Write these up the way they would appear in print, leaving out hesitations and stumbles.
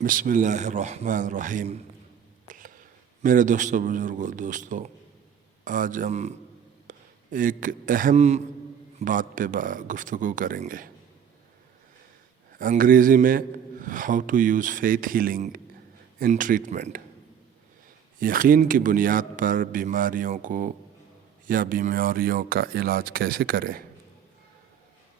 بسم اللہ الرحمن الرحیم۔ میرے دوستوں، بزرگوں، دوستوں، آج ہم ایک اہم بات پہ گفتگو کریں گے۔ انگریزی میں how to use faith healing in treatment, یقین کی بنیاد پر بیماریوں کو یا بیماریوں کا علاج کیسے کریں۔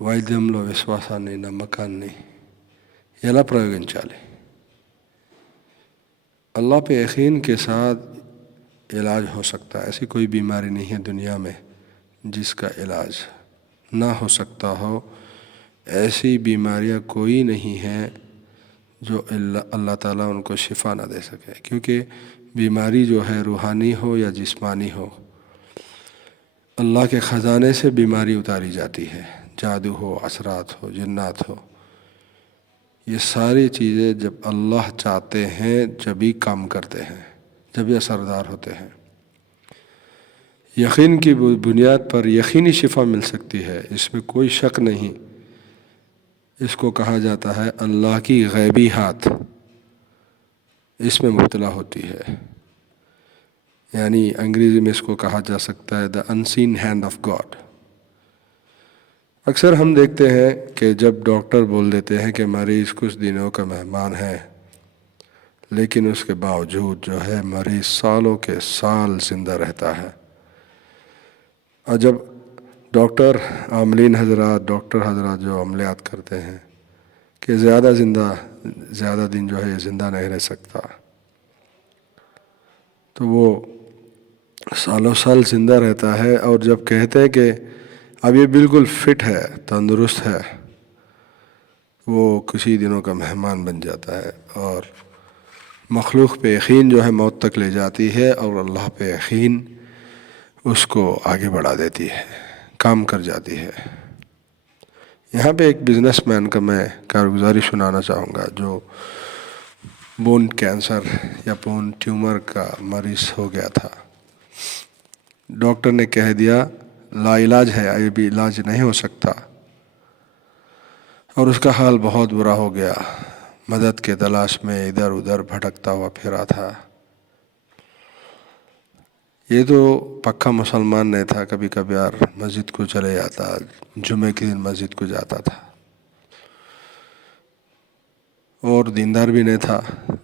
వైద్యంలో విశ్వాసాన్ని నమ్మకాన్ని ఎలా ప్రయోగించాలి। اللہ پہ یقین کے ساتھ علاج ہو سکتا ہے۔ ایسی کوئی بیماری نہیں ہے دنیا میں جس کا علاج نہ ہو سکتا ہو۔ ایسی بیماریاں کوئی نہیں ہیں جو اللہ تعالیٰ ان کو شفا نہ دے سکے، کیونکہ بیماری جو ہے روحانی ہو یا جسمانی ہو، اللہ کے خزانے سے بیماری اتاری جاتی ہے۔ جادو ہو، اثرات ہو، جنات ہو، یہ ساری چیزیں جب اللہ چاہتے ہیں جبھی کام کرتے ہیں، جبھی اثردار ہوتے ہیں۔ یقین کی بنیاد پر یقینی شفا مل سکتی ہے، اس میں کوئی شک نہیں۔ اس کو کہا جاتا ہے اللہ کی غیبی ہاتھ، اس میں مبتلا ہوتی ہے، یعنی انگریزی میں اس کو کہا جا سکتا ہے دا انسین ہینڈ آف گاڈ۔ اکثر ہم دیکھتے ہیں کہ جب ڈاکٹر بول دیتے ہیں کہ مریض کچھ دنوں کا مہمان ہے، لیکن اس کے باوجود جو ہے مریض سالوں کے سال زندہ رہتا ہے۔ اور جب ڈاکٹر ڈاکٹر حضرات جو عملیات کرتے ہیں کہ زیادہ دن جو ہے زندہ نہیں رہ سکتا، تو وہ سالوں سال زندہ رہتا ہے، اور جب کہتے ہیں کہ اب یہ بالکل فٹ ہے، تندرست ہے، وہ کچھ دنوں کا مہمان بن جاتا ہے، اور مخلوق پہ یقین جو ہے موت تک لے جاتی ہے، اور اللہ پہ یقین اس کو آگے بڑھا دیتی ہے، کام کر جاتی ہے۔ یہاں پہ ایک بزنس مین کا میں کارگزاری سنانا چاہوں گا، جو بون کینسر یا بون ٹیومر کا مریض ہو گیا تھا۔ ڈاکٹر نے کہہ دیا لا علاج ہے، ابھی بھی علاج نہیں ہو سکتا، اور اس کا حال بہت برا ہو گیا۔ مدد کے تلاش میں ادھر ادھر بھٹکتا ہوا پھرا تھا۔ یہ تو پکا مسلمان نہیں تھا، کبھی کبھار مسجد کو چلے جاتا، جمعے کے دن مسجد کو جاتا تھا، اور دیندار بھی نہیں تھا۔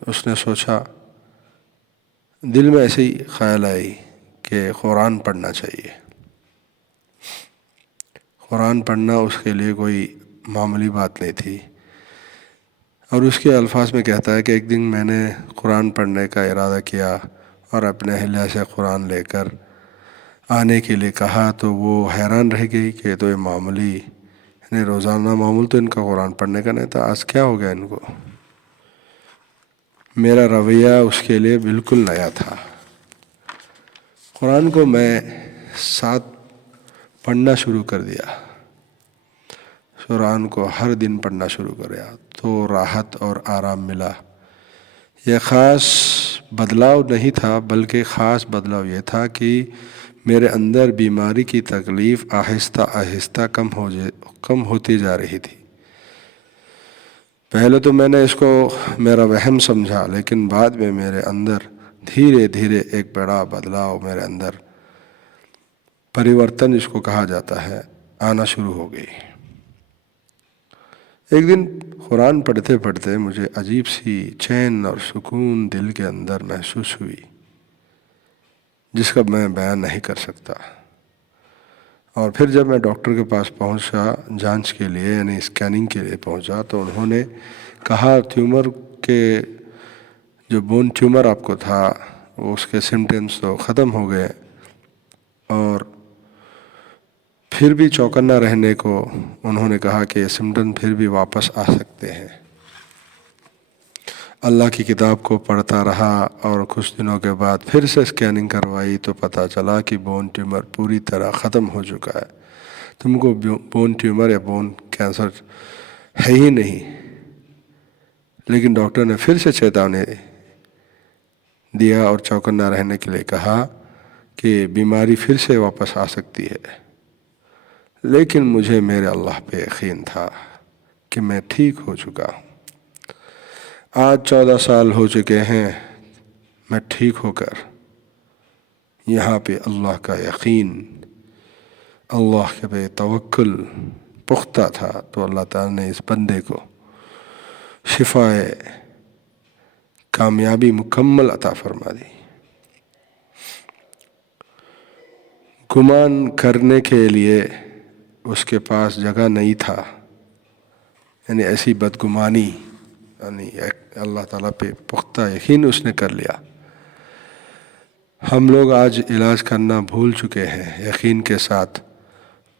اس نے سوچا، دل میں ایسے ہی خیال آئی کہ قرآن پڑھنا چاہیے۔ قرآن پڑھنا اس کے لیے کوئی معمولی بات نہیں تھی، اور اس کے الفاظ میں کہتا ہے کہ ایک دن میں نے قرآن پڑھنے کا ارادہ کیا اور اپنے اہلیہ سے قرآن لے کر آنے کے لیے کہا، تو وہ حیران رہ گئی کہ تو یہ معمولی، یعنی روزانہ معمول تو ان کا قرآن پڑھنے کا نہیں تھا، آج کیا ہو گیا ان کو۔ میرا رویہ اس کے لیے بالکل نیا تھا۔ قرآن کو میں ساتھ پڑھنا شروع کر دیا، قرآن کو ہر دن پڑھنا شروع کیا، تو راحت اور آرام ملا۔ یہ خاص بدلاؤ نہیں تھا، بلکہ خاص بدلاؤ یہ تھا کہ میرے اندر بیماری کی تکلیف آہستہ آہستہ کم ہوتی جا رہی تھی۔ پہلے تو میں نے اس کو میرا وہم سمجھا، لیکن بعد میں میرے اندر دھیرے دھیرے ایک بڑا بدلاؤ، میرے اندر پریورتن جس کو کہا جاتا ہے، آنا شروع ہو گئی۔ ایک دن قرآن پڑھتے پڑھتے مجھے عجیب سی چین اور سکون دل کے اندر محسوس ہوئی، جس کا میں بیان نہیں کر سکتا۔ اور پھر جب میں ڈاکٹر کے پاس پہنچا جانچ کے لیے، یعنی اسکیننگ کے لیے پہنچا، تو انہوں نے کہا ٹیومر کے جو بون ٹیومر آپ کو تھا، اس کے سمٹمز تو ختم ہو گئے، اور پھر بھی چوکنا رہنے کو انہوں نے کہا کہ یہ سمٹم پھر بھی واپس آ سکتے ہیں۔ اللہ کی کتاب کو پڑھتا رہا، اور کچھ دنوں کے بعد پھر سے اسکیننگ کروائی، تو پتہ چلا کہ بون ٹیومر پوری طرح ختم ہو چکا ہے، تم کو بون ٹیومر یا بون کینسر ہے ہی نہیں۔ لیکن ڈاکٹر نے پھر سے چیتاونی دیا اور چوکنا رہنے کے لیے کہا کہ بیماری پھر سے واپس آ سکتی ہے۔ لیکن مجھے میرے اللہ پہ یقین تھا کہ میں ٹھیک ہو چکا ہوں۔ آج 14 سال ہو چکے ہیں میں ٹھیک ہو کر۔ یہاں پہ اللہ کا یقین، اللہ کے پہ توکل پختہ تھا، تو اللہ تعالیٰ نے اس بندے کو شفائے کامیابی مکمل عطا فرما دی۔ گمان کرنے کے لیے اس کے پاس جگہ نہیں تھا، یعنی ایسی بدگمانی، یعنی اللہ تعالیٰ پہ پختہ یقین اس نے کر لیا۔ ہم لوگ آج علاج کرنا بھول چکے ہیں یقین کے ساتھ،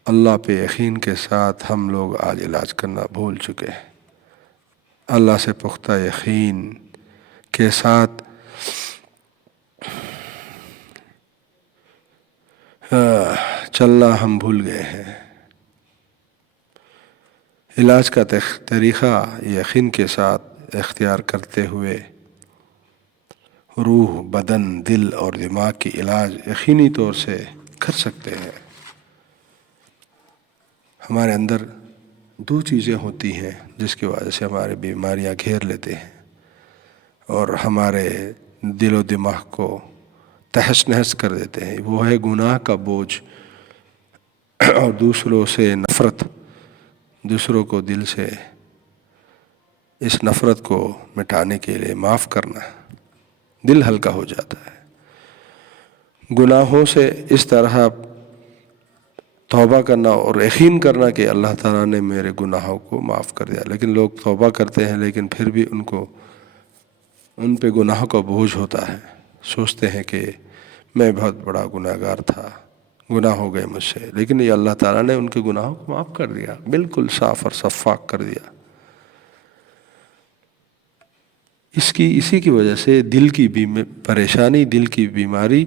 اللہ پہ یقین کے ساتھ ہم لوگ آج علاج کرنا بھول چکے ہیں۔ اللہ سے پختہ یقین کے ساتھ چلنا ہم بھول گئے ہیں۔ علاج کا طریقہ یقین کے ساتھ اختیار کرتے ہوئے روح، بدن، دل اور دماغ کی علاج یقینی طور سے کر سکتے ہیں۔ ہمارے اندر دو چیزیں ہوتی ہیں جس کی وجہ سے ہمارے بیماریاں گھیر لیتے ہیں اور ہمارے دل و دماغ کو تہس نہس کر دیتے ہیں۔ وہ ہے گناہ کا بوجھ اور دوسروں سے نفرت، دوسروں کو دل سے اس نفرت کو مٹانے کے لیے معاف کرنا، دل ہلکا ہو جاتا ہے۔ گناہوں سے اس طرح توبہ کرنا اور یقین کرنا کہ اللہ تعالیٰ نے میرے گناہوں کو معاف کر دیا، لیکن لوگ توبہ کرتے ہیں لیکن پھر بھی ان پہ گناہوں کا بوجھ ہوتا ہے، سوچتے ہیں کہ میں بہت بڑا گناہگار تھا، گناہ ہو گئے مجھ سے، لیکن یہ اللہ تعالیٰ نے ان کے گناہوں کو معاف کر دیا، بالکل صاف اور شفاف کر دیا۔ اسی کی وجہ سے دل کی پریشانی، دل کی بیماری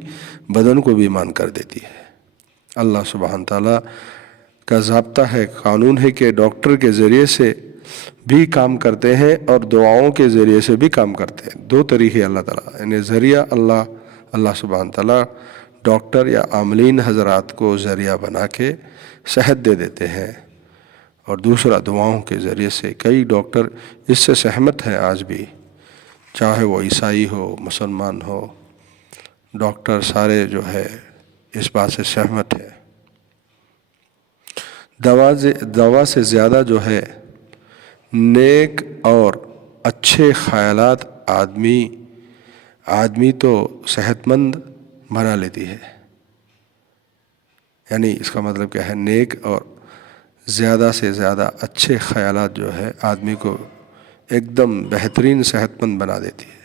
بدن کو بیمار کر دیتی ہے۔ اللہ سبحانہ تعالیٰ کا ضابطہ ہے، قانون ہے کہ ڈاکٹر کے ذریعے سے بھی کام کرتے ہیں اور دعاؤں کے ذریعے سے بھی کام کرتے ہیں۔ دو طریقے اللہ تعالیٰ، یعنی ذریعہ اللہ سبحانہ تعالیٰ ڈاکٹر یا عاملین حضرات کو ذریعہ بنا کے صحت دے دیتے ہیں، اور دوسرا دعاؤں کے ذریعے سے۔ کئی ڈاکٹر اس سے سہمت ہیں آج بھی، چاہے وہ عیسائی ہو، مسلمان ہو، ڈاکٹر سارے جو ہے اس بات سے سہمت ہے۔ دوا سے زیادہ جو ہے نیک اور اچھے خیالات آدمی تو صحت مند بنا لیتی ہے۔ یعنی اس کا مطلب کیا ہے؟ نیک اور زیادہ سے زیادہ اچھے خیالات جو ہے آدمی کو ایک دم بہترین صحت مند بنا دیتی ہے۔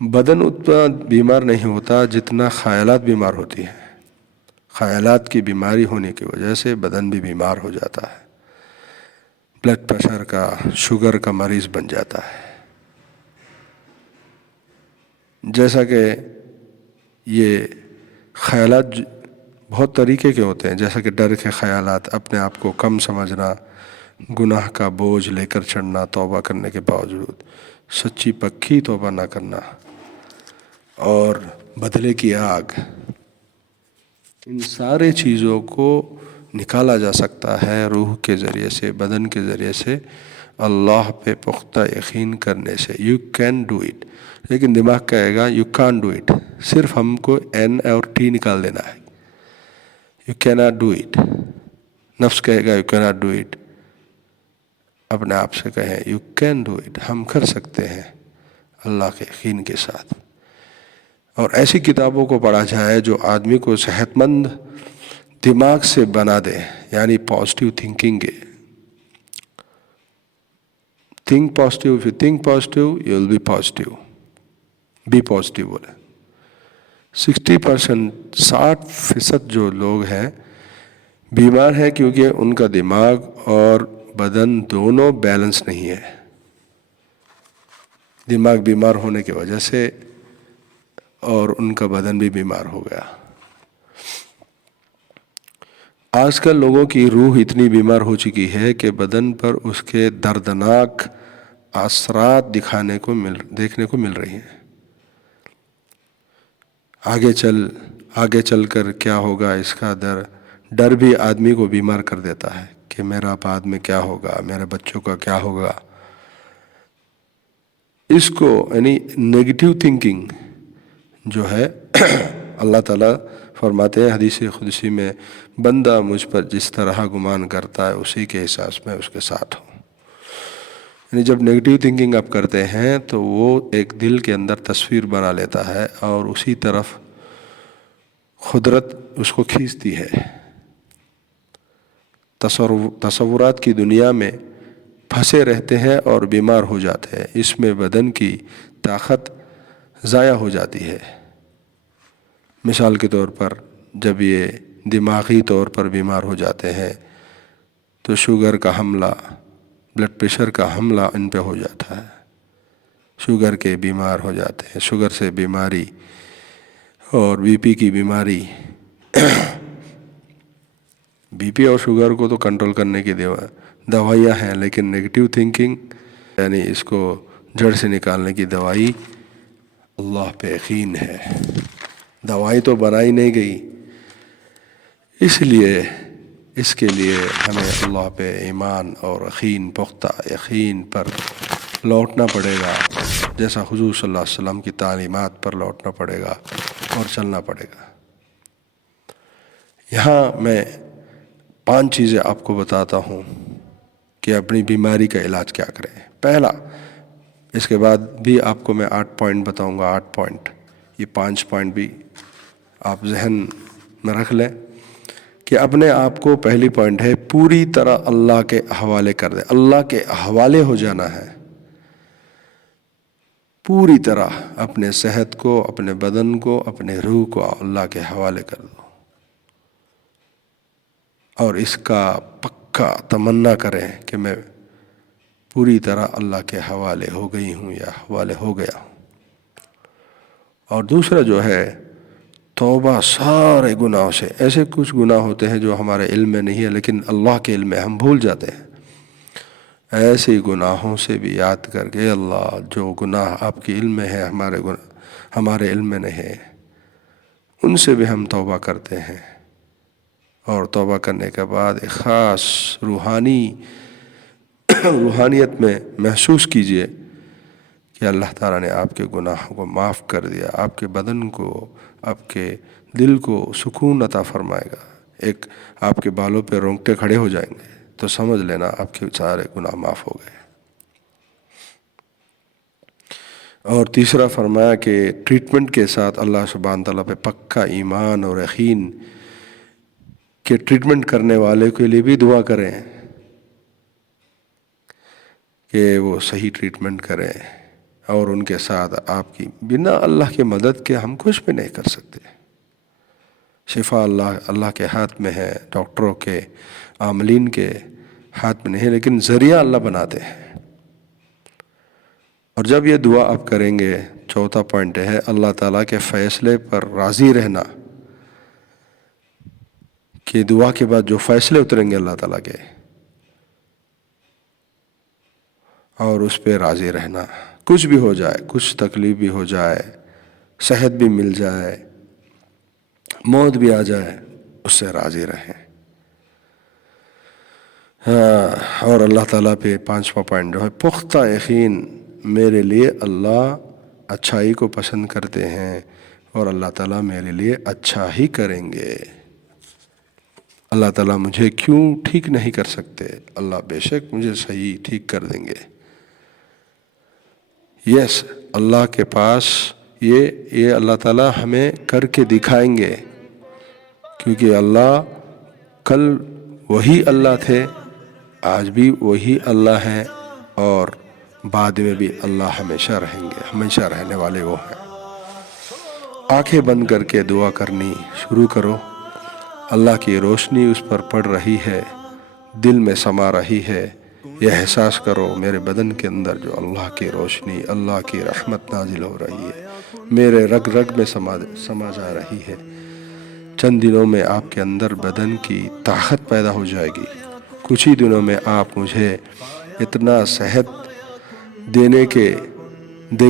بدن اتنا بیمار نہیں ہوتا جتنا خیالات بیمار ہوتی ہیں۔ خیالات کی بیماری ہونے کی وجہ سے بدن بھی بیمار ہو جاتا ہے، بلڈ پریشر کا، شوگر کا مریض بن جاتا ہے۔ جیسا کہ یہ خیالات بہت طریقے کے ہوتے ہیں، جیسا کہ ڈر کے خیالات، اپنے آپ کو کم سمجھنا، گناہ کا بوجھ لے کر چڑھنا توبہ کرنے کے باوجود، سچی پکی توبہ نہ کرنا، اور بدلے کی آگ۔ ان سارے چیزوں کو نکالا جا سکتا ہے روح کے ذریعے سے، بدن کے ذریعے سے، اللہ پہ پختہ یقین کرنے سے۔ یو کین ڈو اٹ، لیکن دماغ کہے گا یو کان ڈو اٹ، صرف ہم کو این اور ٹی نکال دینا ہے۔ یو کیناٹ ڈو اٹ، نفس کہے گا یو کیناٹ ڈو اٹ، اپنے آپ سے کہیں یو کین ڈو اٹ، ہم کر سکتے ہیں اللہ کے یقین کے ساتھ۔ اور ایسی کتابوں کو پڑھا جائے جو آدمی کو صحت مند دماغ سے بنا دے، یعنی پازیٹیو تھنکنگ کے۔ Think positive, if you think positive you will be positive، be positive بولے۔ 60% جو لوگ ہیں بیمار ہیں کیونکہ ان کا دماغ اور بدن دونوں بیلنس نہیں ہے۔ دماغ بیمار ہونے کی وجہ سے اور ان کا بدن بھی بیمار ہو گیا۔ آج کل لوگوں کی روح اتنی بیمار ہو چکی ہے کہ بدن پر اس کے دردناک اثرات دیکھنے کو مل رہی ہیں۔ آگے چل کر کیا ہوگا اس کا ڈر بھی آدمی کو بیمار کر دیتا ہے کہ کہ میرا بعد میں کیا ہوگا، میرے بچوں کا کیا ہوگا. اس کو یعنی نگیٹو تھنکنگ جو ہے اللہ تعالیٰ فرماتے ہیں حدیث قدسی میں، بندہ مجھ پر جس طرح گمان کرتا ہے اسی کے احساس میں اس کے ساتھ ہوں. یعنی جب نگیٹو تھنکنگ آپ کرتے ہیں تو وہ ایک دل کے اندر تصویر بنا لیتا ہے اور اسی طرف قدرت اس کو کھینچتی ہے. تصورات کی دنیا میں پھنسے رہتے ہیں اور بیمار ہو جاتے ہیں. اس میں بدن کی طاقت ضائع ہو جاتی ہے. مثال کے طور پر جب یہ دماغی طور پر بیمار ہو جاتے ہیں تو شوگر کا حملہ، بلڈ پریشر کا حملہ ان پہ ہو جاتا ہے. شوگر کے بیمار ہو جاتے ہیں، شوگر سے بیماری اور بی پی کی بیماری. بی پی اور شوگر کو تو کنٹرول کرنے کی دوائیاں ہیں، لیکن نگیٹو تھنکنگ یعنی اس کو جڑ سے نکالنے کی دوائی اللہ پہ یقین ہے. دوائی تو بنائی نہیں گئی، اس لیے اس کے لیے ہمیں اللہ پہ ایمان اور یقین، پختہ یقین پر لوٹنا پڑے گا، جیسا حضور صلی اللہ علیہ وسلم کی تعلیمات پر لوٹنا پڑے گا اور چلنا پڑے گا. یہاں میں 5 چیزیں آپ کو بتاتا ہوں کہ اپنی بیماری کا علاج کیا کریں. پہلا، اس کے بعد بھی آپ کو میں 8 پوائنٹ بتاؤں گا. 8 پوائنٹ، یہ 5 پوائنٹ بھی آپ ذہن میں رکھ لیں کہ اپنے آپ کو، پہلی پوائنٹ ہے پوری طرح اللہ کے حوالے کر دیں. اللہ کے حوالے ہو جانا ہے پوری طرح. اپنے صحت کو، اپنے بدن کو، اپنے روح کو اللہ کے حوالے کر دو اور اس کا پکا تمنا کریں کہ میں پوری طرح اللہ کے حوالے ہو گئی ہوں یا حوالے ہو گیا ہوں. اور دوسرا جو ہے توبہ سارے گناہوں سے. ایسے کچھ گناہ ہوتے ہیں جو ہمارے علم میں نہیں ہے لیکن اللہ کے علم میں ہم بھول جاتے ہیں. ایسے گناہوں سے بھی یاد کر کے، اللہ جو گناہ آپ کے علم میں ہے ہمارے علم میں نہیں ہے، ان سے بھی ہم توبہ کرتے ہیں. اور توبہ کرنے کے بعد ایک خاص روحانیت میں محسوس کیجئے کہ اللہ تعالیٰ نے آپ کے گناہوں کو معاف کر دیا. آپ کے بدن کو، آپ کے دل کو سکون عطا فرمائے گا. ایک آپ کے بالوں پہ رونگٹے کھڑے ہو جائیں گے تو سمجھ لینا آپ کے سارے گناہ معاف ہو گئے. اور تیسرا فرمایا کہ ٹریٹمنٹ کے ساتھ اللہ سبحانہ تعالیٰ پہ پکا ایمان اور یقین کہ ٹریٹمنٹ کرنے والے کے لیے بھی دعا کریں کہ وہ صحیح ٹریٹمنٹ کریں. اور ان کے ساتھ آپ کی بنا اللہ کی مدد کے ہم کچھ بھی نہیں کر سکتے. شفا اللہ کے ہاتھ میں ہے، ڈاکٹروں کے، عاملین کے ہاتھ میں نہیں ہے، لیکن ذریعہ اللہ بناتے ہیں. اور جب یہ دعا آپ کریں گے، چوتھا پوائنٹ ہے اللہ تعالیٰ کے فیصلے پر راضی رہنا. کہ دعا کے بعد جو فیصلے اتریں گے اللہ تعالیٰ کے، اور اس پہ راضی رہنا. کچھ بھی ہو جائے، کچھ تکلیف بھی ہو جائے، صحت بھی مل جائے، موت بھی آ جائے، اس سے راضی رہیں. اور اللہ تعالیٰ پہ 5واں پوائنٹ جو ہے پختہ یقین. میرے لیے اللہ اچھائی کو پسند کرتے ہیں اور اللہ تعالیٰ میرے لیے اچھا ہی کریں گے. اللہ تعالیٰ مجھے کیوں ٹھیک نہیں کر سکتے؟ اللہ بے شک مجھے صحیح ٹھیک کر دیں گے. یس، اللہ کے پاس یہ اللہ تعالیٰ ہمیں کر کے دکھائیں گے، کیونکہ اللہ کل وہی اللہ تھے، آج بھی وہی اللہ ہیں، اور بعد میں بھی اللہ ہمیشہ رہیں گے. ہمیشہ رہنے والے وہ ہیں. آنکھیں بند کر کے دعا کرنی شروع کرو. اللہ کی روشنی اس پر پڑ رہی ہے، دل میں سما رہی ہے. یہ احساس کرو میرے بدن کے اندر جو اللہ کی روشنی، اللہ کی رحمت نازل ہو رہی ہے، میرے رگ رگ میں سما جا رہی ہے. چند دنوں میں آپ کے اندر بدن کی طاقت پیدا ہو جائے گی. کچھ ہی دنوں میں آپ مجھے اتنا صحت دیں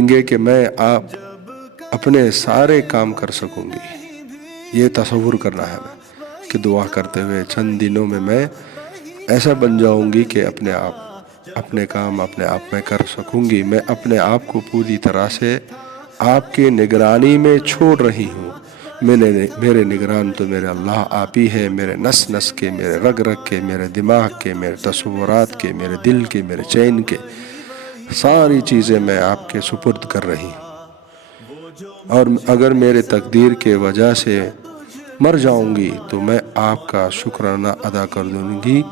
گے کہ میں آپ اپنے سارے کام کر سکوں گی. یہ تصور کرنا ہے کہ دعا کرتے ہوئے چند دنوں میں ایسا بن جاؤں گی کہ اپنے کام اپنے آپ میں کر سکوں گی. میں اپنے آپ کو پوری طرح سے آپ کے نگرانی میں چھوڑ رہی ہوں. میرے نگران تو میرے اللہ آپ ہی ہے. میرے نس نس کے، میرے رگ رگ کے، میرے دماغ کے، میرے تصورات کے، میرے دل کے، میرے چین کے، ساری چیزیں میں آپ کے سپرد کر رہی ہوں. اور اگر میرے تقدیر کے وجہ سے مر جاؤں گی تو میں آپ کا شکرانہ ادا کر دوں گی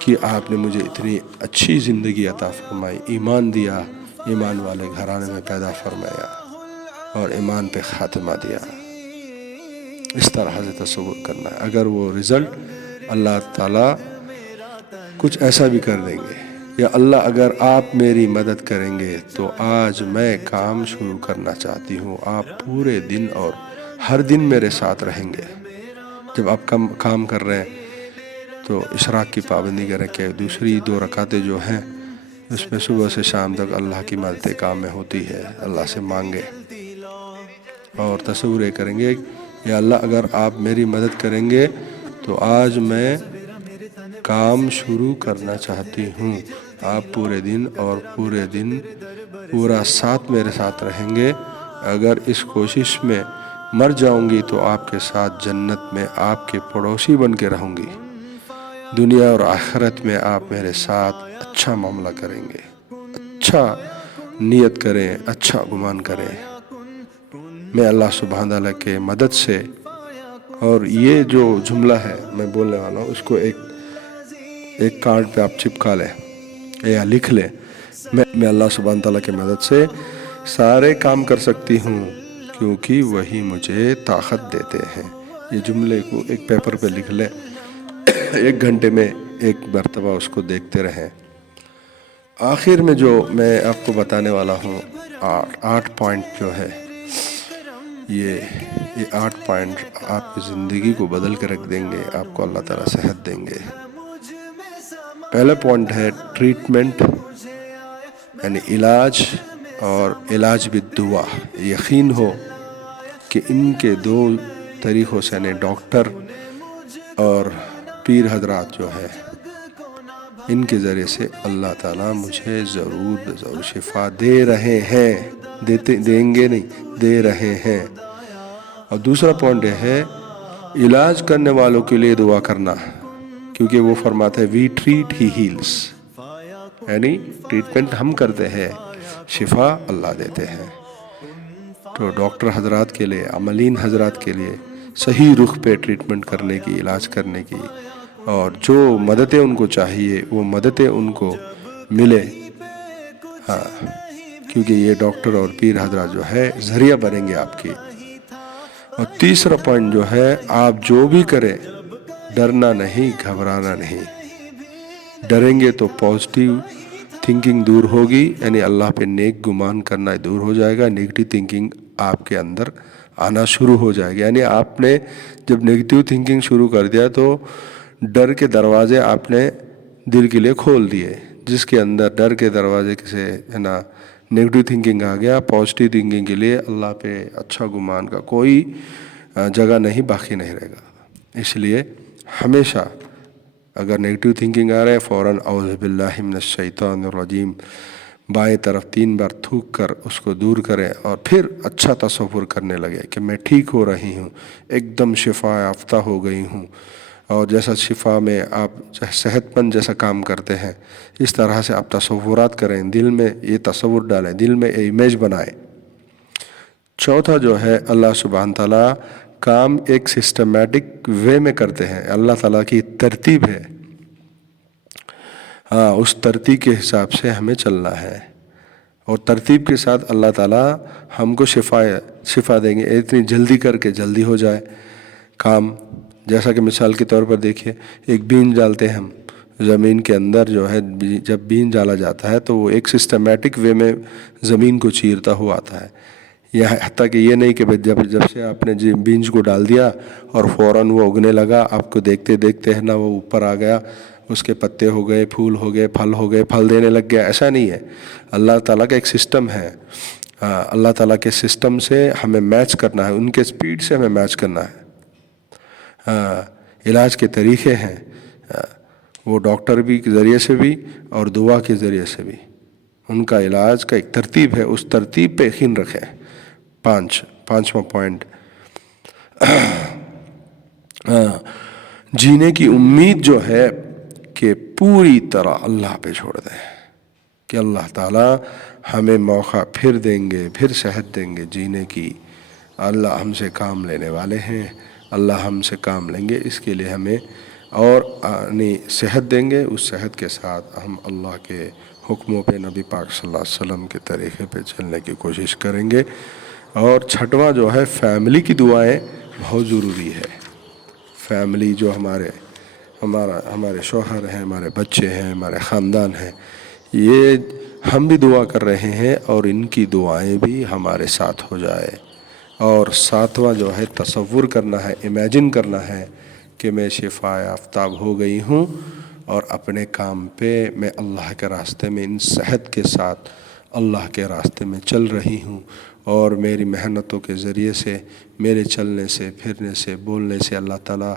کہ آپ نے مجھے اتنی اچھی زندگی عطا فرمائی، ایمان دیا، ایمان والے گھرانے میں پیدا فرمایا اور ایمان پہ خاتمہ دیا. اس طرح سے تصور کرنا ہے. اگر وہ رزلٹ اللہ تعالیٰ کچھ ایسا بھی کر دیں گے، یا اللہ اگر آپ میری مدد کریں گے تو آج میں کام شروع کرنا چاہتی ہوں. آپ پورے دن اور ہر دن میرے ساتھ رہیں گے. جب آپ کام کر رہے ہیں تو اشراق کی پابندی کریں کہ دوسری 2 رکعتیں جو ہیں اس میں صبح سے شام تک اللہ کی مدد کام میں ہوتی ہے. اللہ سے مانگے اور تصور کریں گے یا اللہ اگر آپ میری مدد کریں گے تو آج میں کام شروع کرنا چاہتی ہوں. آپ پورے دن اور پورا ساتھ میرے ساتھ رہیں گے. اگر اس کوشش میں مر جاؤں گی تو آپ کے ساتھ جنت میں آپ کے پڑوسی بن کے رہوں گی. دنیا اور آخرت میں آپ میرے ساتھ اچھا معاملہ کریں گے، اچھا نیت کریں، اچھا گمان کریں. میں اللہ سبحانہ تعالیٰ کے مدد سے، اور یہ جو جملہ ہے میں بولنے والا ہوں اس کو ایک کارڈ پہ آپ چپکا لیں یا لکھ لیں. میں اللہ سبحانہ تعالیٰ کی مدد سے سارے کام کر سکتی ہوں کیونکہ وہی مجھے طاقت دیتے ہیں. یہ جملے کو ایک پیپر پہ لکھ لیں، 1 گھنٹے میں 1 مرتبہ اس کو دیکھتے رہیں. آخر میں جو میں آپ کو بتانے والا ہوں 8 پوائنٹ جو ہے، یہ 8 پوائنٹ آپ کی زندگی کو بدل کے رکھ دیں گے. آپ کو اللہ تعالیٰ صحت دیں گے. پہلا پوائنٹ ہے ٹریٹمنٹ، یعنی علاج، اور علاج بالدعا. یقین ہو کہ ان کے 2 طریقوں سے، یعنی ڈاکٹر اور پیر حضرات جو ہے، ان کے ذریعے سے اللہ تعالیٰ مجھے ضرور شفا دے رہے ہیں. دیں گے نہیں، دے رہے ہیں. اور دوسرا پوائنٹ یہ ہے علاج کرنے والوں کے لیے دعا کرنا، کیونکہ وہ فرماتے ہیں وی ٹریٹ ہی ہیلز، یعنی ٹریٹمنٹ ہم کرتے ہیں، شفا اللہ دیتے ہیں. تو ڈاکٹر حضرات کے لیے، عاملین حضرات کے لیے صحیح رخ پہ ٹریٹمنٹ کرنے کی، علاج کرنے کی، اور جو مددیں ان کو چاہیے وہ مددیں ان کو ملے. ہاں، کیونکہ یہ ڈاکٹر اور پیر حضرات جو ہے ذریعہ بنیں گے آپ کی. اور تیسرا پوائنٹ جو ہے، آپ جو بھی کریں ڈرنا نہیں، گھبرانا نہیں. ڈریں گے تو پازیٹیو تھنکنگ دور ہوگی، یعنی اللہ پہ نیک گمان کرنا دور ہو جائے گا. نیگیٹو تھنکنگ آپ کے اندر آنا شروع ہو جائے گا. یعنی آپ نے جب نیگیٹو تھنکنگ شروع کر دیا تو ڈر کے دروازے آپ نے دل کے لیے کھول دیے. جس کے اندر ڈر کے دروازے سے ہے نا نیگیٹو تھنکنگ آ گیا، پازیٹیو تھنکنگ کے لیے اللہ پہ اچھا گمان کا کوئی جگہ نہیں، باقی نہیں رہے گا. اس لیے ہمیشہ اگر نیگیٹو تھنکنگ آ رہا ہے فوراً اعوذ باللہ من الشیطان الرجیم بائیں طرف 3 بار تھوک کر اس کو دور کریں، اور پھر اچھا تصور کرنے لگے کہ میں ٹھیک ہو رہی ہوں، ایک دم شفا یافتہ ہو گئی ہوں. اور جیسا شفا میں آپ صحت مند جیسا کام کرتے ہیں اس طرح سے آپ تصورات کریں، دل میں یہ تصور ڈالیں، دل میں یہ امیج بنائیں. چوتھا جو ہے اللہ سبحانہ تعالیٰ کام ایک سسٹمیٹک وے میں کرتے ہیں. اللہ تعالیٰ کی ترتیب ہے، ہاں اس ترتیب کے حساب سے ہمیں چلنا ہے. اور ترتیب کے ساتھ اللہ تعالیٰ ہم کو شفا دیں گے. اتنی جلدی کر کے جلدی ہو جائے کام. جیسا کہ مثال کے طور پر دیکھیے، ایک بیج ڈالتے ہیں ہم زمین کے اندر، جو ہے جب بیج ڈالا جاتا ہے تو وہ ایک سسٹمیٹک وے میں زمین کو چیرتا ہوا آتا ہے. یہ حتیٰ کہ یہ نہیں کہ جب سے آپ نے بیج کو ڈال دیا اور فوراً وہ اگنے لگا، آپ کو دیکھتے دیکھتے ہے نا وہ اوپر آ گیا، اس کے پتے ہو گئے، پھول ہو گئے، پھل ہو گئے، پھل دینے لگ گیا. ایسا نہیں ہے. اللہ تعالیٰ کا ایک سسٹم ہے. اللہ تعالیٰ کے سسٹم سے ہمیں میچ کرنا ہے، ان کے سپیڈ سے ہمیں میچ کرنا ہے. علاج کے طریقے ہیں، وہ ڈاکٹر بھی کے ذریعے سے بھی اور دعا کے ذریعے سے بھی ان کا علاج کا ایک ترتیب ہے، اس ترتیب پہ یقین رکھیں۔ پانچواں پوائنٹ، جینے کی امید جو ہے کہ پوری طرح اللہ پہ چھوڑ دیں کہ اللہ تعالیٰ ہمیں موقع پھر دیں گے، پھر صحت دیں گے جینے کی۔ اللہ ہم سے کام لینے والے ہیں، اللہ ہم سے کام لیں گے، اس کے لیے ہمیں اور صحت دیں گے۔ اس صحت کے ساتھ ہم اللہ کے حکموں پہ، نبی پاک صلی اللہ علیہ وسلم کے طریقے پہ چلنے کی کوشش کریں گے۔ اور چھٹواں جو ہے، فیملی کی دعائیں بہت ضروری ہے۔ فیملی جو ہمارے شوہر ہیں، ہمارے بچے ہیں، ہمارے خاندان ہیں، یہ ہم بھی دعا کر رہے ہیں اور ان کی دعائیں بھی ہمارے ساتھ ہو جائے۔ اور ساتواں جو ہے، تصور کرنا ہے، امیجن کرنا ہے کہ میں شفا یافتاب ہو گئی ہوں اور اپنے کام پہ میں اللہ کے راستے میں ان صحت کے ساتھ اللہ کے راستے میں چل رہی ہوں، اور میری محنتوں کے ذریعے سے، میرے چلنے سے، پھرنے سے، بولنے سے اللہ تعالیٰ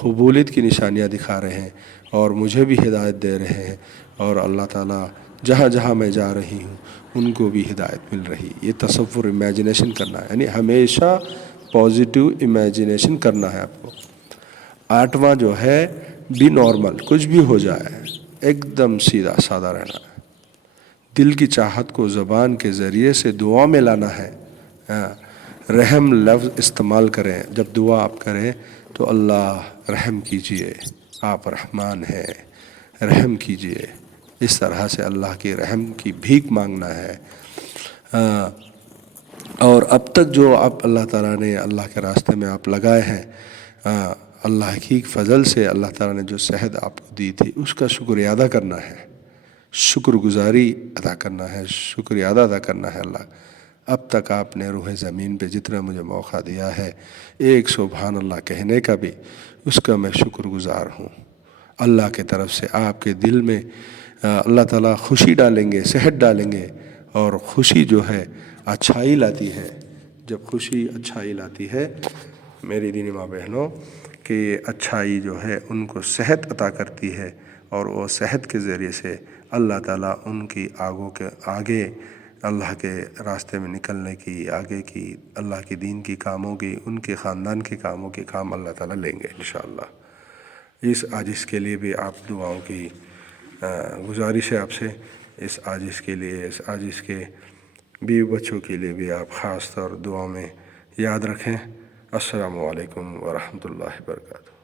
قبولیت کی نشانیاں دکھا رہے ہیں اور مجھے بھی ہدایت دے رہے ہیں، اور اللہ تعالیٰ جہاں جہاں میں جا رہی ہوں ان کو بھی ہدایت مل رہی۔ یہ تصور، امیجنیشن کرنا ہے، یعنی ہمیشہ پازیٹیو امیجنیشن کرنا ہے آپ کو۔ آٹھواں جو ہے، بی نارمل، کچھ بھی ہو جائے ایک دم سیدھا سادہ رہنا ہے، دل کی چاہت کو زبان کے ذریعے سے دعا میں لانا ہے۔ رحم لفظ استعمال کریں جب دعا آپ کریں تو، اللہ رحم کیجئے، آپ رحمان ہیں، رحم کیجئے، اس طرح سے اللہ کی رحم کی بھیک مانگنا ہے۔ اور اب تک جو آپ اللہ تعالیٰ نے اللہ کے راستے میں آپ لگائے ہیں، اللہ کی فضل سے اللہ تعالیٰ نے جو صحت آپ کو دی تھی، اس کا شکریہ ادا کرنا ہے، شکر گزاری ادا کرنا ہے، شکریہ ادا کرنا ہے اللہ۔ اب تک آپ نے روح زمین پہ جتنا مجھے موقع دیا ہے، ایک سبحان اللہ کہنے کا بھی، اس کا میں شکر گزار ہوں۔ اللہ کے طرف سے آپ کے دل میں اللہ تعالیٰ خوشی ڈالیں گے، صحت ڈالیں گے، اور خوشی جو ہے اچھائی لاتی ہے۔ جب خوشی اچھائی لاتی ہے میری دینی ماں بہنوں، کہ اچھائی جو ہے ان کو صحت عطا کرتی ہے، اور وہ صحت کے ذریعے سے اللہ تعالیٰ ان کی آگے اللہ کے راستے میں نکلنے کی، آگے کی اللہ کے دین کی کاموں کی، ان کے خاندان کے کاموں کے کام اللہ تعالیٰ لیں گے انشاءاللہ۔ اس عاجز کے لیے بھی آپ دعاؤں کی گزارش ہے آپ سے، اس عاجز کے لیے، اس عاجز کے بیوی بچوں کے لیے بھی آپ خاص طور دعاؤں میں یاد رکھیں۔ السلام علیکم ورحمۃ اللہ وبرکاتہ۔